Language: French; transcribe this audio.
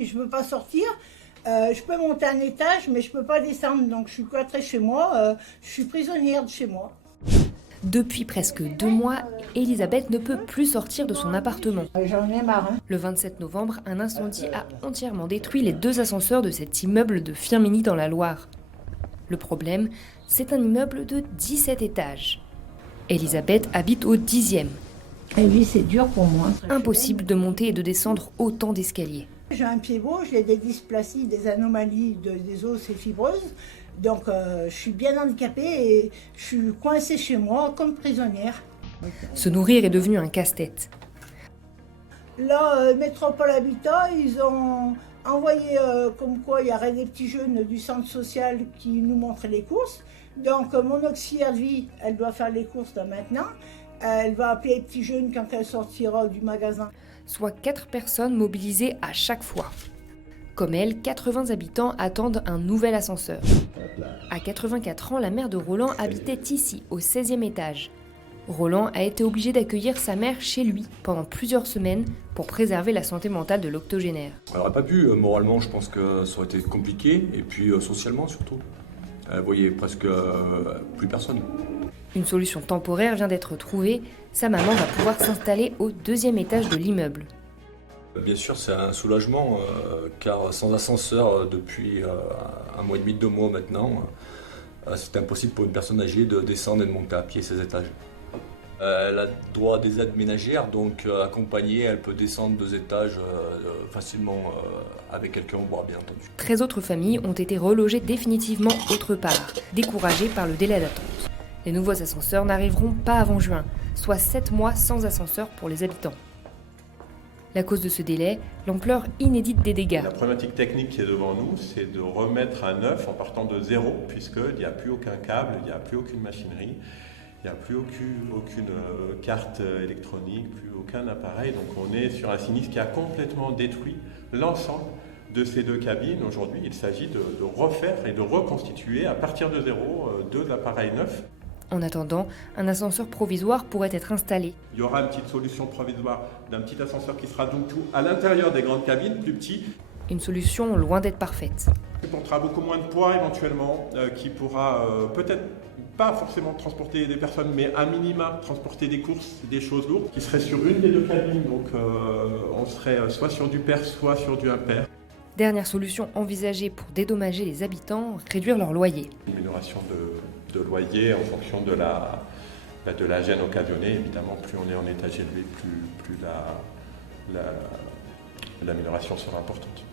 Je ne peux pas sortir, je peux monter un étage, mais je ne peux pas descendre, donc je suis cloîtrée chez moi, je suis prisonnière de chez moi. Depuis presque 2 mois, Elisabeth ne peut plus sortir de son appartement. J'en ai marre. Le 27 novembre, un incendie a entièrement détruit les 2 ascenseurs de cet immeuble de Firminy dans la Loire. Le problème, c'est un immeuble de 17 étages. Elisabeth habite au 10e. Et oui, c'est dur pour moi. Impossible de monter et de descendre autant d'escaliers. J'ai un pied gauche, j'ai des dysplasies, des anomalies des os et fibreuses. Donc je suis bien handicapée et je suis coincée chez moi comme prisonnière. Se nourrir est devenu un casse-tête. Là, Métropole Habitat, ils ont envoyé comme quoi il y aurait des petits jeunes du centre social qui nous montraient les courses. Donc mon auxiliaire de vie, elle doit faire les courses là maintenant. Elle va appeler les petits jeunes quand elle sortira du magasin. Soit 4 personnes mobilisées à chaque fois. Comme elle, 80 habitants attendent un nouvel ascenseur. À 84 ans, la mère de Roland habitait ici, au 16e étage. Roland a été obligé d'accueillir sa mère chez lui pendant plusieurs semaines pour préserver la santé mentale de l'octogénaire. Elle n'aurait pas pu, moralement je pense que ça aurait été compliqué, et puis socialement surtout. Elle voyait presque plus personne. Une solution temporaire vient d'être trouvée, sa maman va pouvoir s'installer au 2e étage de l'immeuble. Bien sûr c'est un soulagement, car sans ascenseur depuis 1 mois et demi, 2 mois maintenant, c'est impossible pour une personne âgée de descendre et de monter à pied ces étages. Elle a droit à des aides ménagères, donc accompagnée, elle peut descendre 2 étages facilement avec quelqu'un au bras, bien entendu. 13 autres familles ont été relogées définitivement autre part, découragées par le délai d'attente. Les nouveaux ascenseurs n'arriveront pas avant juin, soit 7 mois sans ascenseur pour les habitants. La cause de ce délai, l'ampleur inédite des dégâts. La problématique technique qui est devant nous, c'est de remettre à neuf en partant de zéro, puisqu'il n'y a plus aucun câble, il n'y a plus aucune machinerie. Il n'y a plus aucune carte électronique, plus aucun appareil. Donc on est sur un sinistre qui a complètement détruit l'ensemble de ces 2 cabines. Aujourd'hui, il s'agit de refaire et de reconstituer à partir de zéro 2 appareils neufs. En attendant, un ascenseur provisoire pourrait être installé. Il y aura une petite solution provisoire d'un petit ascenseur qui sera donc tout à l'intérieur des grandes cabines, plus petit. Une solution loin d'être parfaite. Qui portera beaucoup moins de poids éventuellement, qui pourra peut-être pas forcément transporter des personnes, mais à minima transporter des courses, des choses lourdes, qui seraient sur une des 2 cabines, donc on serait soit sur du pair, soit sur du impair. Dernière solution envisagée pour dédommager les habitants, réduire leur loyer. Une amélioration de loyer en fonction de la gêne occasionnée, évidemment plus on est en étage élevé, plus l'amélioration sera importante.